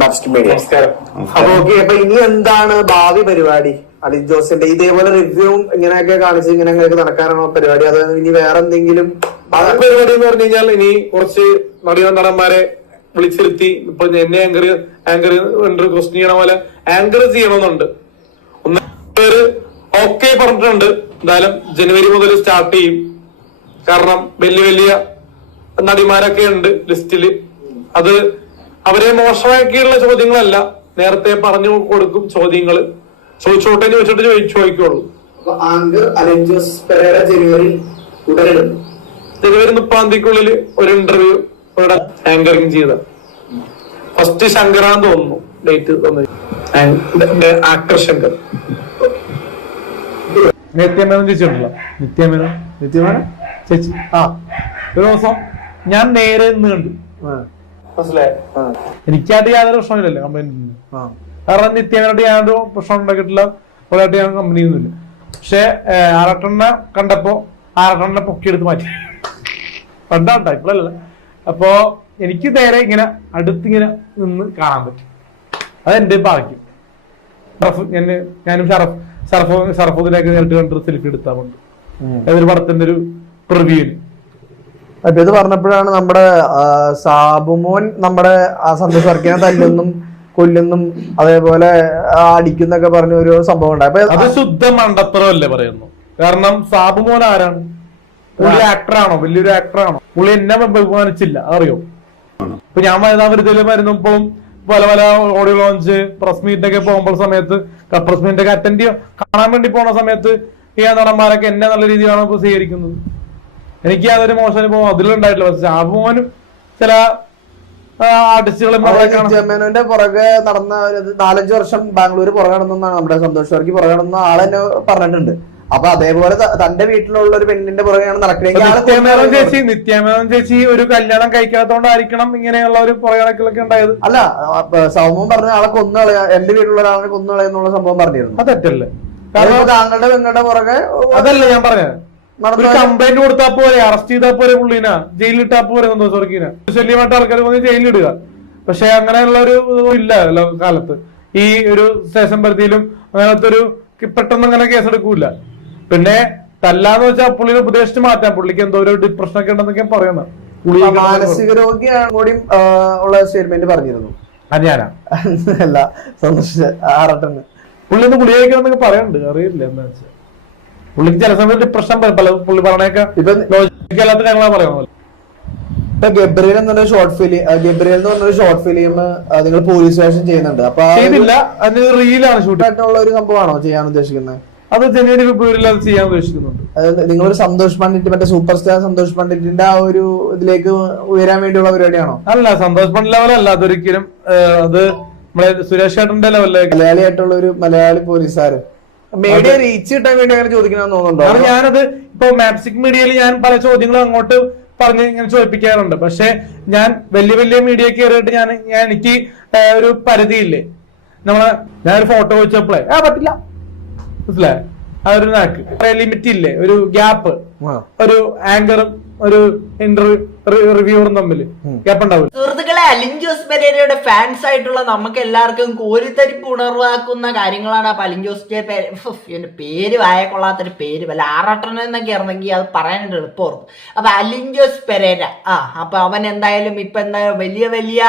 നമസ്കാരം. അപ്പൊ ഇനി എന്താണ് ഭാവി പരിപാടി? അലിൻ ജോസിന്റെ ഇതേപോലെ റിവ്യൂവും ഇങ്ങനെയൊക്കെ കാണിച്ച് ഇങ്ങനെ നടക്കാനാണോ പരിപാടി? അത് ഇനി വേറെ എന്തെങ്കിലും പരിപാടി എന്ന് പറഞ്ഞു കഴിഞ്ഞാൽ ഇനി കുറച്ച് നടന്മാരെ വിളിച്ചിരുത്തി ഇപ്പൊ എന്നെ ആങ്കർ ക്വസ്റ്റ്യൻ ചെയ്യണ പോലെ ആങ്കർ ചെയ്യണമെന്നുണ്ട്. ഒന്ന് പേര് ഓക്കെ പറഞ്ഞിട്ടുണ്ട്. എന്തായാലും ജനുവരി മുതൽ സ്റ്റാർട്ട് ചെയ്യും. കാരണം വലിയ വലിയ നടിമാരൊക്കെ ഉണ്ട് ലിസ്റ്റില്. അത് അവരെ മോശമാക്കിയുള്ള ചോദ്യങ്ങളല്ല, നേരത്തെ പറഞ്ഞു കൊടുക്കും ചോദ്യങ്ങള്. ചോദിച്ചോട്ടെ എന്ന് വെച്ചിട്ട് ചോദിക്കുള്ളൂ. ജനുവരി 30-ക്കുള്ളിൽ ഒരു ഇന്റർവ്യൂ ഇവിടെ ആങ്കറിങ് ചെയ്ത ഫസ്റ്റ് ശങ്കറാന്ന് തോന്നുന്നു ഡേറ്റ് തന്നത്. ആക്ടർ ശങ്കർ. നിത്യമേനോൻ ചേച്ചിയുണ്ടല്ലോ, നിത്യമേനോൻ ചേച്ചി. ഒരു ദിവസം ഞാൻ നേരെ നിന്ന് കണ്ടു. എനിക്കായിട്ട് യാതൊരു പ്രശ്നമില്ലല്ലോ കമ്പനി. കാരണം നിത്യമേനോട്ട് ഞാനൊരു പ്രശ്നം ഉണ്ടാക്കിയിട്ടില്ല, ഒരായിട്ട് ഞാൻ കമ്പനി ഒന്നുമില്ല. പക്ഷെ ആറട്ടെണ്ണ കണ്ടപ്പോ ആറട്ടെണ്ണ പൊക്കിയെടുത്ത് മാറ്റി. പണ്ടാണ്ടാ, ഇപ്പോഴല്ല. അപ്പോ എനിക്ക് നേരെ ഇങ്ങനെ അടുത്തിങ്ങനെ നിന്ന് കാണാൻ പറ്റും. അതെന്റെ ഭാഗ്യം. ഞാനും ഷറഫുദ്ദീനൊക്കെ നേരിട്ട് കണ്ടിട്ട് സെൽഫി എടുത്താൽ കൊണ്ട് ഏതൊരു പടത്തിന്റെ ഒരു പ്രിവ്യൂവിന്. അപ്പൊ ഇത് പറഞ്ഞപ്പോഴാണ് നമ്മുടെ സാബുമോൻ നമ്മുടെ സന്തോഷ് വർക്കിനെ തല്ലുന്നും കൊല്ലുന്നും അതേപോലെ അടിക്കുന്നൊക്കെ പറഞ്ഞ ഒരു സംഭവം ഉണ്ടായി. അപ്പൊ അത് ശുദ്ധ മണ്ടത്തരമല്ലേ പറയുന്നു. കാരണം സാബുമോൻ ആരാണ്? പുള്ളി ആക്ടറാണോ? വലിയൊരു ആക്ടറാണോ? പുള്ളി എന്നെ ബഹുമാനിച്ചില്ല, അറിയോ? ഇപ്പൊ ഞാൻ വനിതാവിരുദ്ധയില് വരുന്നപ്പോൾ പല പല ഓഡിയോ ലോഞ്ച് പ്രസ് മീറ്റ് ഒക്കെ പോകുമ്പോൾ സമയത്ത് പ്രസ് മീറ്റ് ഒക്കെ അറ്റൻഡ് കാണാൻ വേണ്ടി പോണ സമയത്ത് ഈ നടന്മാരൊക്കെ എന്നെ നല്ല രീതിയിലാണ് ഇപ്പൊ സ്വീകരിക്കുന്നത്. എനിക്ക് യാതൊരു മോശം അനുഭവം അതിലുണ്ടായിട്ടില്ല. പക്ഷെ സാബുമോനും ചില നിത്യമേനോന്റെ പുറകെ നടന്ന 4-5 വർഷം ബാംഗ്ലൂർ പുറകെ നടന്നാണ് നമ്മുടെ സന്തോഷ് വർക്കി പുറകെ നടന്ന ആളെന്നെ പറഞ്ഞിട്ടുണ്ട്. അപ്പൊ അതേപോലെ തന്റെ വീട്ടിലുള്ള ഒരു പെണ്ണിന്റെ പുറകെയാണ് നടക്കുന്നത്. നിത്യമേനോൻ ചേച്ചി ഒരു കല്യാണം കഴിക്കാത്തോണ്ടായിരിക്കണം ഇങ്ങനെയുള്ള ഒരു പുറകണക്കിലൊക്കെ ഉണ്ടായത്. അല്ല, സൗമൻ പറഞ്ഞ ആളെ കൊന്നുകളയാ, എന്റെ വീട്ടിലുള്ള ഒരാളെ കൊന്നുകളയെന്നുള്ള സംഭവം പറഞ്ഞിരുന്നു. അത് തെറ്റല്ലേ? കാരണം താങ്കളുടെ പെങ്ങളുടെ പുറകെ അതല്ല ഞാൻ പറഞ്ഞത്. ഒരു കംപ്ലൈന്റ് കൊടുത്താ പോരെ, അറസ്റ്റ് ചെയ്താൽ പോരെ, പുള്ളിനാ ജയിലിലിട്ടാ പോരെ സന്തോഷ് വർക്കിനെ. ശല്യമായിട്ട് ആൾക്കാർ വന്ന് ജയിലിലിടുക. പക്ഷെ അങ്ങനെയുള്ള ഒരു ഇല്ല കാലത്ത്. ഈ ഒരു സ്റ്റേഷൻ പരിധിയിലും അങ്ങനത്തെ ഒരു പെട്ടെന്ന് അങ്ങനെ കേസെടുക്കൂല. പിന്നെ തല്ലാന്ന് വെച്ചാൽ പുള്ളിനെ ഉപദേശിച്ച് മാറ്റാം. പുള്ളിക്ക് എന്തോ ഒരു ഡിപ്രഷൻ ഒക്കെ ഉണ്ടെന്നൊക്കെ പറയുന്നത്. മാനസിക രോഗിയാണ് കൂടി ഉള്ള സ്റ്റേറ്റ്മെന്റ് പറഞ്ഞിരുന്നു. ഞാനാ അല്ല, സന്തോഷ് ആറട്ടെന്ന് പുള്ളി ഒന്ന് ഗുളിക കഴിക്കണമെന്നൊക്കെ പറയുന്നുണ്ട്. അറിയില്ല എന്താ വെച്ചാൽ പുള്ളിക്ക് ചില സമയത്ത് ഡിപ്രഷൻ പുള്ളി പറഞ്ഞേക്കാം. ഇപ്പൊ ലോജിക്കല്ലാത്ത കാര്യങ്ങളാ പറയുന്നത്. ഇപ്പൊ ഗബ്രിയൽ എന്നൊരു ഷോർട്ട് ഫിലിം നിങ്ങൾ പോലീസ് സ്റ്റേഷൻ ചെയ്യുന്നുണ്ട്. അപ്പൊ ചെയ്തില്ല, അത് റീലാണ് ഷൂട്ട് ആയിട്ടുള്ള ഒരു സംഭവമാണോ ചെയ്യാൻ ഉദ്ദേശിക്കുന്നത്? അത് ജനുവരി ഫെബ്രുവരിയിൽ അത് ചെയ്യാൻ ഉദ്ദേശിക്കുന്നുണ്ട്. നിങ്ങളൊരു സന്തോഷ് പണ്ഡിറ്റ്, മറ്റേ സൂപ്പർ സ്റ്റാർ സന്തോഷ് പണ്ഡിറ്റിന്റെ ആ ഒരു ഇതിലേക്ക് ഉയരാൻ വേണ്ടിയുള്ള പരിപാടിയാണോ? അല്ല, സന്തോഷ് പണ്ഡിറ്റ് ലെവലല്ല അതൊരിക്കലും. അത് നമ്മുടെ സുരേഷ് ചേട്ടന്റെ ലെവലിലേക്ക് മലയാളിയായിട്ടുള്ള ഒരു മലയാളി പോലീസുകാര് മീഡിയ റീച്ച് കിട്ടാൻ വേണ്ടി അങ്ങനെ ചോദിക്കണമെന്ന് തോന്നുന്നുണ്ടോ? ഞാനത് ഇപ്പൊ മാപ്സിക് മീഡിയയിൽ ഞാൻ പല ചോദ്യങ്ങളും അങ്ങോട്ട് പറഞ്ഞ് ഇങ്ങനെ ചോദിപ്പിക്കാറുണ്ട്. പക്ഷെ ഞാൻ വലിയ വലിയ മീഡിയ കയറിയിട്ട് എനിക്ക് ഒരു പരിധിയില്ലേ. ഞാനൊരു ഫോട്ടോ വെച്ചപ്പോഴേ പറ്റില്ല, മനസ്സിലായ ആ ഒരു നാക്ക് ലിമിറ്റ് ഇല്ലേ, ഒരു ഗ്യാപ്പ്, ഒരു ആങ്കറും ഒരു റിവ്യൂറും തമ്മിൽ ഗ്യാപ്പ് ഉണ്ടാവില്ല. സുഹൃത്തുക്കളെ, അലിൻ ജോസ് പെരേരയുടെ ഫാൻസ് ആയിട്ടുള്ള നമുക്ക് എല്ലാവർക്കും കോരിത്തരിപ്പ് ഉണർവാക്കുന്ന കാര്യങ്ങളാണ്. അപ്പൊ അലിൻ ജോസിന്റെ എന്റെ പേര് വായ കൊള്ളാത്തൊരു പേര്, വല്ല ആറട്ടണം എന്നൊക്കെ ആയിരുന്നെങ്കിൽ അത് പറയാനായിട്ട് എളുപ്പമായിരുന്നു. അപ്പൊ അലിൻ ജോസ് പെരേര അപ്പൊ അവൻ എന്തായാലും ഇപ്പൊ വലിയ വലിയ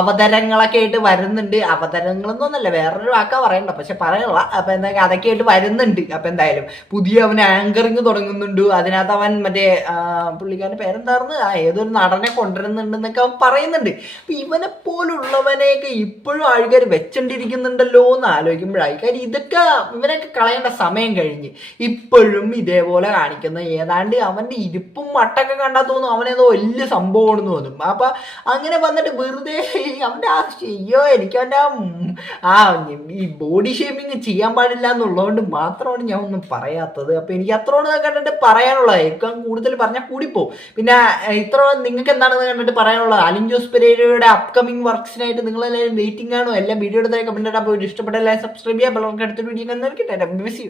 അവതരങ്ങളൊക്കെ ആയിട്ട് വരുന്നുണ്ട്. അവതരങ്ങളൊന്നല്ല, വേറൊരു വാക്കാ പറയണ്ട, പക്ഷെ പറയല്ല. അപ്പൊ എന്താ അതൊക്കെ ആയിട്ട് വരുന്നുണ്ട്. അപ്പൊ എന്തായാലും പുതിയ അവൻ ആങ്കറിങ് തുടങ്ങുന്നുണ്ട്. അതിനകത്ത് അവൻ മറ്റേ പുള്ളിക്കാരന്റെ പേരെന്തായിരുന്നു, ഏതൊരു നടനെ കൊണ്ടുവരുന്നുണ്ടെന്നൊക്കെ അവൻ പറയുന്നുണ്ട്. അപ്പൊ ഇവനെ പോലുള്ളവനെയൊക്കെ ഇപ്പോഴും ആൾക്കാർ വെച്ചോണ്ടിരിക്കുന്നുണ്ടല്ലോ എന്ന് ആലോചിക്കുമ്പോഴായി. കാര്യം ഇതൊക്കെ ഇവനൊക്കെ കളയേണ്ട സമയം കഴിഞ്ഞ് ഇപ്പോഴും ഇതേപോലെ കാണിക്കുന്ന ഏതാണ്ട് അവന്റെ ഇരിപ്പും മട്ടൊക്കെ കണ്ടാൽ തോന്നും അവനേതോ വലിയ സംഭവമാണെന്ന് തോന്നും. അപ്പൊ അങ്ങനെ വന്നിട്ട് വെറുതെ അവന്റെ എനിക്ക് അവന്റെ ഈ ബോഡി ഷേമിങ് ചെയ്യാൻ പാടില്ല എന്നുള്ളതുകൊണ്ട് മാത്രമാണ് ഞാൻ ഒന്നും പറയാത്തത്. അപ്പൊ എനിക്ക് അത്രോട് കണ്ടിട്ട് പറയാനുള്ളത്. ഏറ്റവും കൂടുതൽ പറഞ്ഞാൽ കൂടിപ്പോ. പിന്നെ ഇത്ര നിങ്ങൾക്ക് എന്താണെന്ന് കണ്ടിട്ട് പറയാനുള്ളത്? അലിൻ ജോസ് പെരേരയുടെ അപ്കമിങ് വർക്ക്സിനായിട്ട് നിങ്ങളെല്ലാവരും വെയിറ്റിംഗ് ആണോ? എല്ലാം വീഡിയോ എടുത്താൽ കമന്റ് ഇടാൻ പോയിട്ട് ഇഷ്ടപ്പെട്ട എല്ലാവരും സബ്സ്ക്രൈബ് ചെയ്യാൻ. പലർക്കും അടുത്തൊരു വീഡിയോ കണ്ടിട്ട്